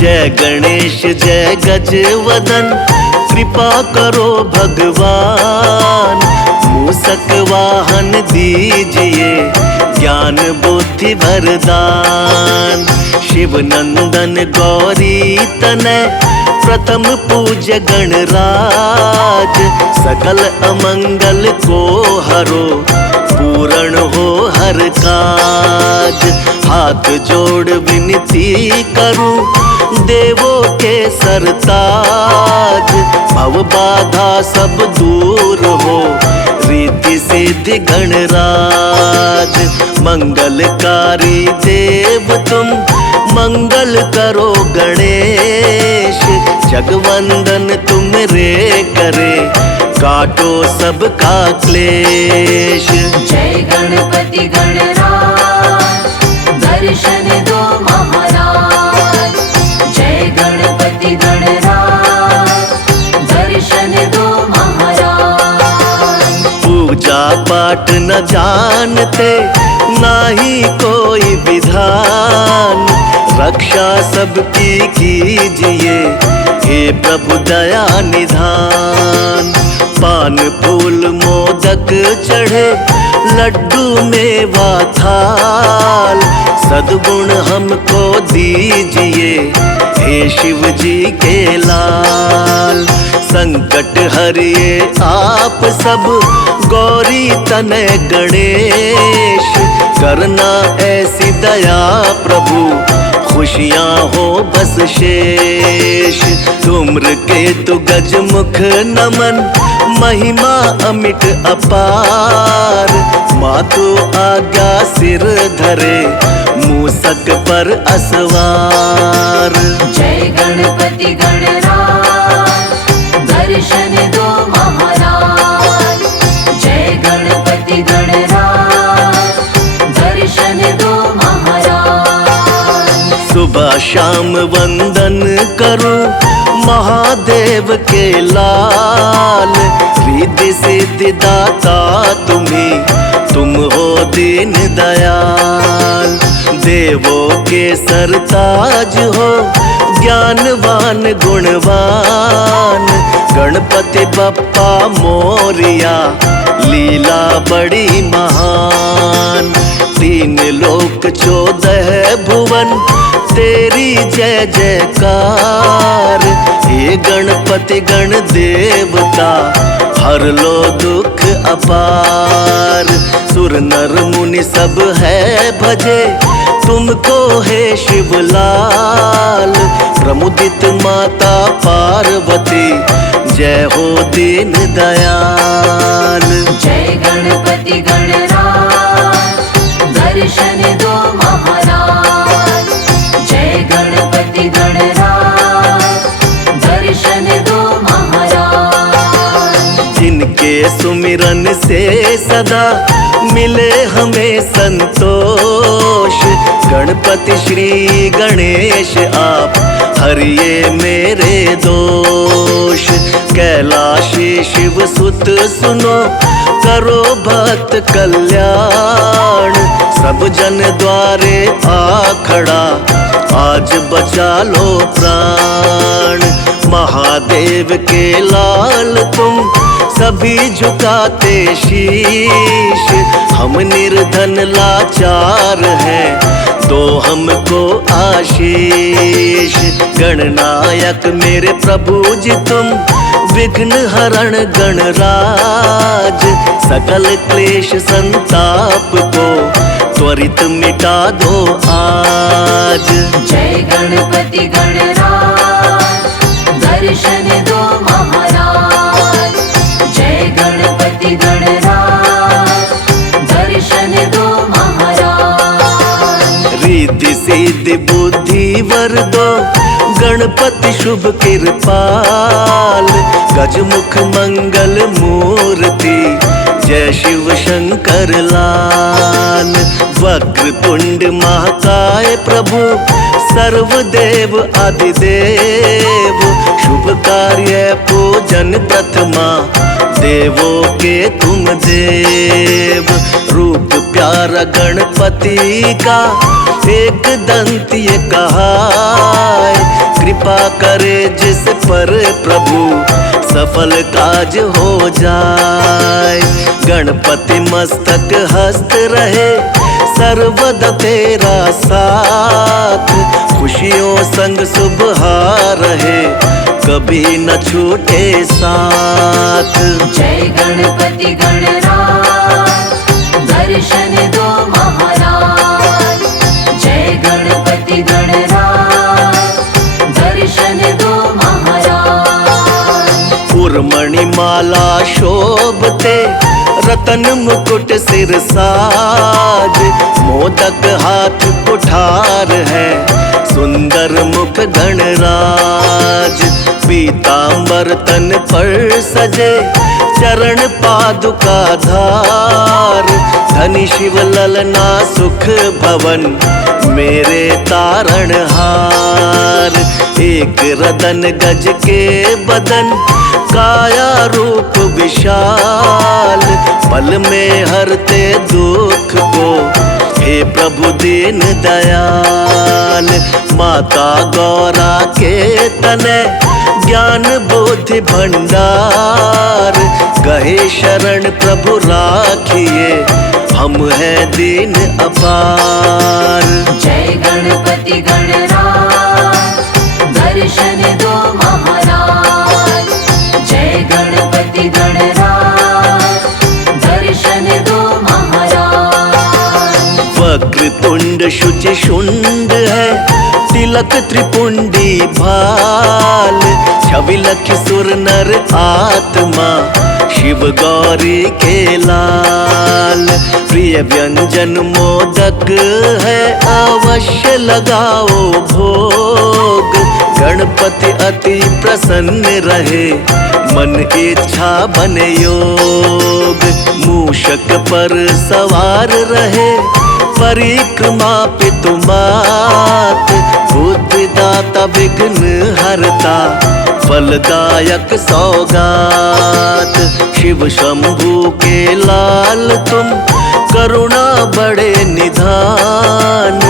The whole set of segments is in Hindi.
जय गणेश जय गजवदन, कृपा करो भगवान। मूषक वाहन दीजिए, ज्ञान बुद्धि वरदान। शिव नंदन गौरी तनय, प्रथम पूज्य गणराज। सकल अमंगल को हरो, पूर्ण हो हर काज। हाथ जोड़ विनती करूं, देवों के सरताज। भव बाधा सब दूर हो, रिद्धि सिद्धि गणराज। मंगलकारी देव तुम, मंगल करो गणेश। जगवंदन तुम रे करे, काटो सबका क्लेश। जय गणपति गणराज, दर्शन दो महाराज। जय गणपति गणराज, दर्शन दो महाराज। पूजा पाठ न जानते, नाही कोई विधान। रक्षा सबकी कीजिए, हे प्रभु दया निधान। पान फूल मोदक चढ़े, लड्डू मेवा थाल। सद्गुण हमको दीजिए, हे शिव जी के लाल। संकट हरिए आप सब, गौरी तनय गणेश। करना ऐसी दया प्रभु, खुशियाँ हो बस शेष। धूम्र केतु गज मुख नमन, महिमा अमिट अपार। मातु आज्ञा सिर धरे, मूषक पर असवार। जय गणपति गणराज, दर्शन दो महाराज। जय गणपति गणराज, दर्शन दो महाराज। सुबह शाम वंदन करूं, महादेव के लाल। रिद्धि सिद्धि दाता तुम हो दीन दयाल। देवों के सरताज हो, ज्ञानवान गुणवान। गणपति बप्पा मोरिया, लीला बड़ी महान। तीन लोक 14 भुवन, तेरी जय जयकार। हे गणपति गण देवता, हर लो दुख अपार। सुर नर मुनि सब है भजे, तुमको हे शिवलाल। प्रमुदित माता पार्वती, जय हो दीन दयाल। जय गणपति गणराज, दर्शन दो महाराज। जय गणपति गणराज, दर्शन दो महाराज। जिनके सुमिरन से सदा मिले हमें संतोष। गणपति श्री गणेश आप, हरिये मेरे दोष। कैलाशी शिव सुत सुनो, करो भक्त कल्याण। सब जन द्वारे आ खड़ा, आज बचा लो प्राण। महादेव के लाल तुम, सभी झुकाते शीश। हम निर्धन लाचार हैं, दो हमको आशीष। गणनायक मेरे प्रभु जी तुम, विघ्न हरण गणराज। सकल क्लेश संताप को, त्वरित मिटा दो आज। जय गणपति गणराज, दर्शन दो महाराज। जय गणपति गणराज, दर्शन दो महाराज। रिद्धि सिद्धि बुद्धि वर दो, गणपति शुभ कृपाल। गजमुख मंगल मूर्ति, जय शिव शंकर लाल। वक्र तुंड महाकाय प्रभु, सर्वदेव आदिदेव। शुभ कार्य पूजन प्रथमा, देवों के तुम देव। रूप प्यारा गणपति का, एक दंत ये कहाय, कृपा करे जिस पर प्रभु सफल काज हो जाए। गणपति मस्तक हस्त रहे सर्वदा तेरा साथ, खुशियों संग सुबह रहे कभी न छूटे साथ। जय गणपति गणराज दर्शन दो महाराज। जय गणपति गणराज दर्शन दो महाराज। उर्मणि माला शोभते रतन मुकुट सिर साज, मोदक हाथ कुठार है सुंदर मुख गणराज। पीतांबर तन पर सजे चरण पादुका धार, धनी शिव ललना सुख भवन मेरे तारण हार। एक रदन गज के बदन काया रूप विशाल, पल में हरते दुख को हे प्रभु दीन दयाल। माता गौरा के तने ज्ञान बुद्धि भंडार, गहे शरण प्रभु राखिए हम हैं दीन अपार। जय गणपति गणराज दर्शन दो महाराज। जय गणपति गणराज दर्शन दो महाराज। वक्रतुंड शुचि शुंड है तिलक त्रिपुंडी भाल, छवि लखि सुर नर आत्मा शिव गौरी के लाल। प्रिय व्यंजन मोदक है अवश्य लगाओ भोग, गणपति अति प्रसन्न रहे मन इच्छा बने योग। मूषक पर सवार रहे परिक्रमा पितु मात, बुद्धिदाता विघ्न हरता फलदायक सौगात। शिव शंभु के लाल तुम करुणा बड़े निधान,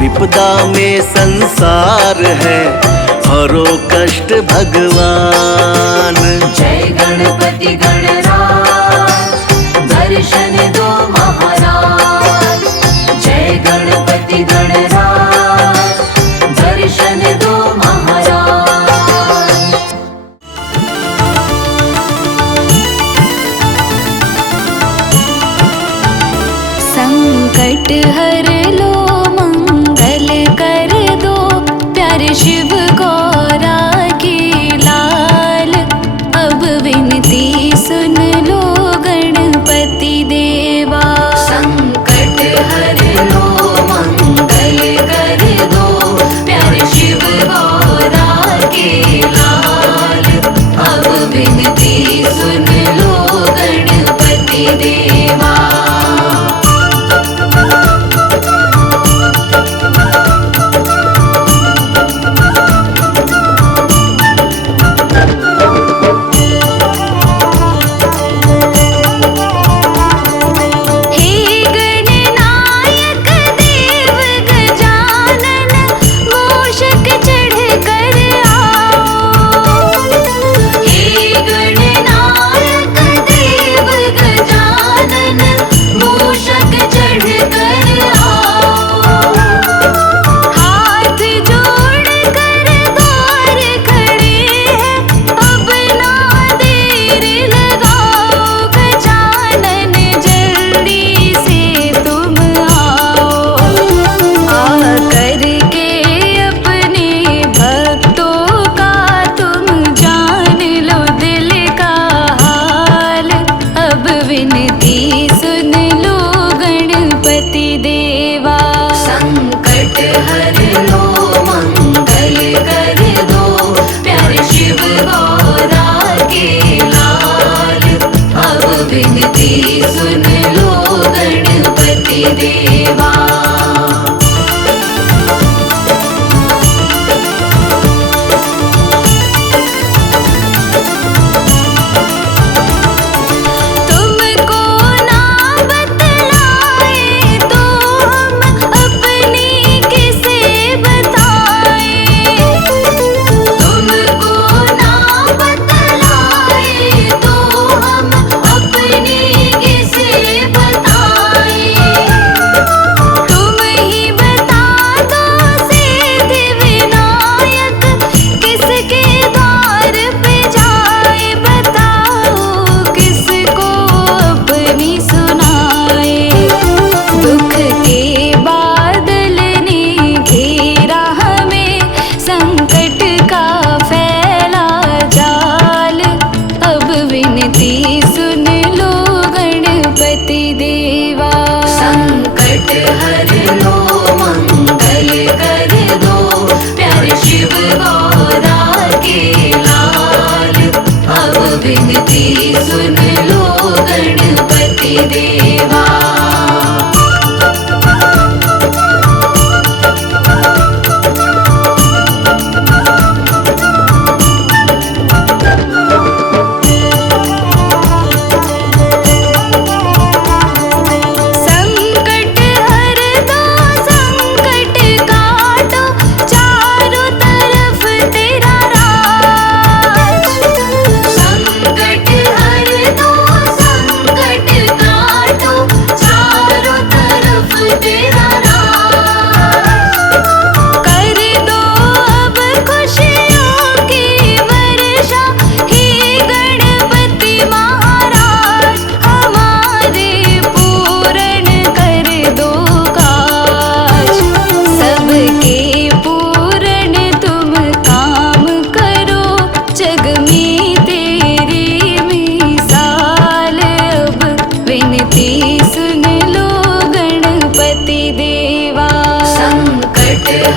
विपदा में संसार है हरो कष्ट भगवान। जय गणपति गणराज दर्शन दो महाराज। जय गणपति गणराज दर्शन दो महाराज। संकट हर लो मंगल कर दो, प्यारे शिव गौरा के लाल। अब विनती सुन लो गणपति देवा। संकट हर लो मंगल कर दो, प्यारे शिव गौरा के लाल। अब विनती सुन लो गणपति देवा।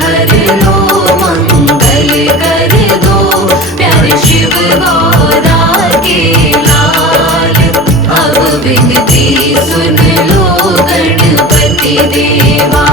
हर लो मंगल कर दो प्यारे शिव गौरा के लाल अब विनती सुन लो गणपति देवा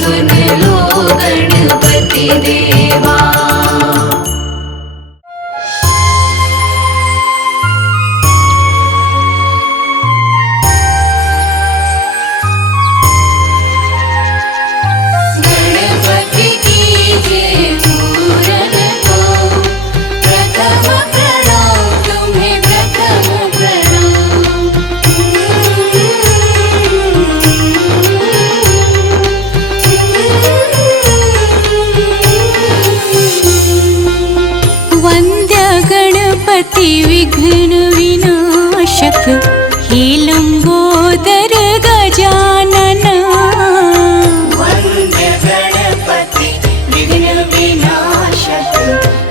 सुन लो गणपति देवा गणपति कीजिए पूरन को प्रथम प्रणाम तुम्हें प्रथम प्रणाम विघ्न विनाशक हे लंबोदर गजानन वंद्य गणपति विघ्न विनाशक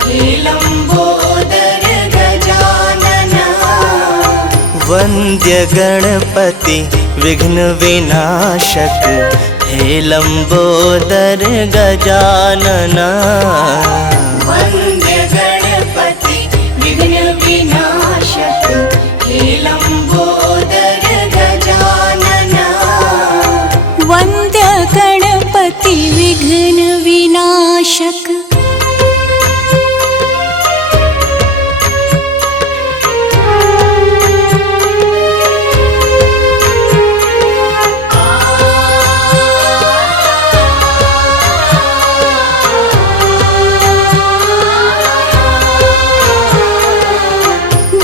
हे लंबोदर गजानन वंद्य गणपति विघ्न विनाशक हे लंबोदर गजानना वंद्य गणपति विघ्न विनाशक हे लंबोदर गजानन वंद्य गणपति विघ्न विनाशक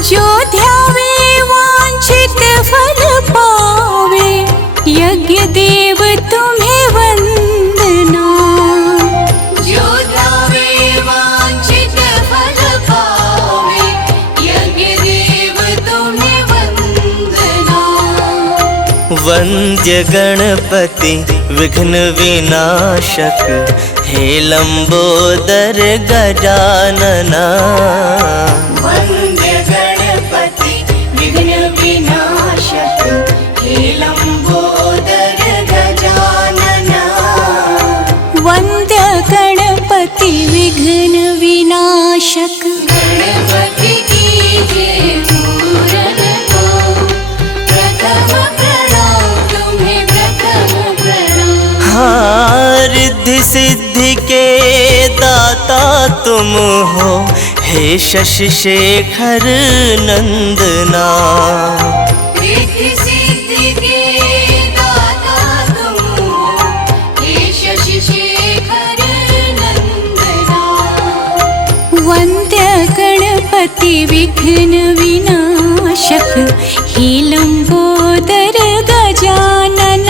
जो ध्यावे वांछित फल पावे यज्ञ देव तुम्हें वंदना जो ध्यावे वांछित फल पावे यज्ञ देव तुम्हें वंदना वंद्य गणपति विघ्न विनाशक हे लंबोदर गजानना वंद्य गणपति विघ्न विनाशक हे लंबोदर गजानन वंद्य गणपति विघ्न विनाशक गणपति कीजिए पूरन को प्रथम प्रणाम तुम्हें प्रथम प्रणाम रिद्धि सिद्धि के दाता तुम हो हे शशि शेखर नंदना रिद्धि सिद्धि के दाता तुम हो हे शशि शेखर नंदना वंद्य गणपति विघ्न विनाशक हे लंबोदर गजानन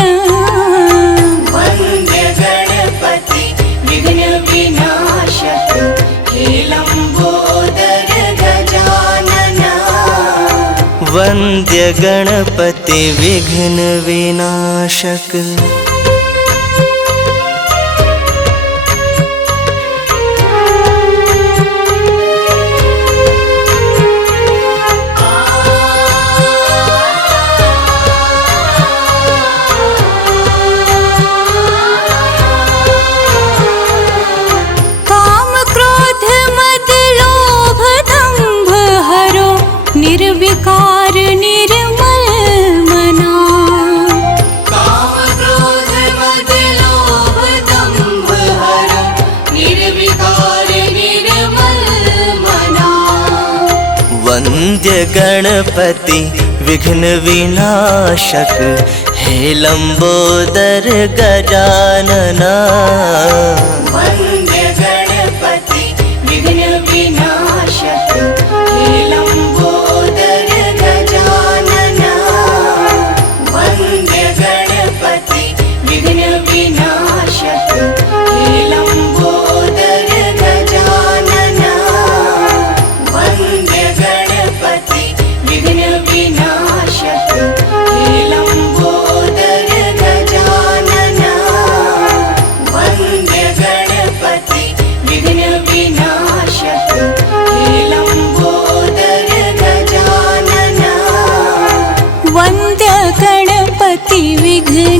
वंद्य गणपति विघ्न विनाशक हे लंबोदर गजानन वंद्य गणपति विघ्न विनाशक वंद्य गणपति विघ्न विनाशक हे लंबोदर गजानना वंद्य गणपति विघ्न विनाशक हे लंबोदर गजानना वंद्य गणपति विघ्न विनाशक हे लंबोदर गजानना वंद्य गणपति विघ्न विनाशक हे लंबोदर गजानना वंद्य गणपति विघ्न विनाशक हे लंबोदर गजानना वन्द्य गणपति विघ्न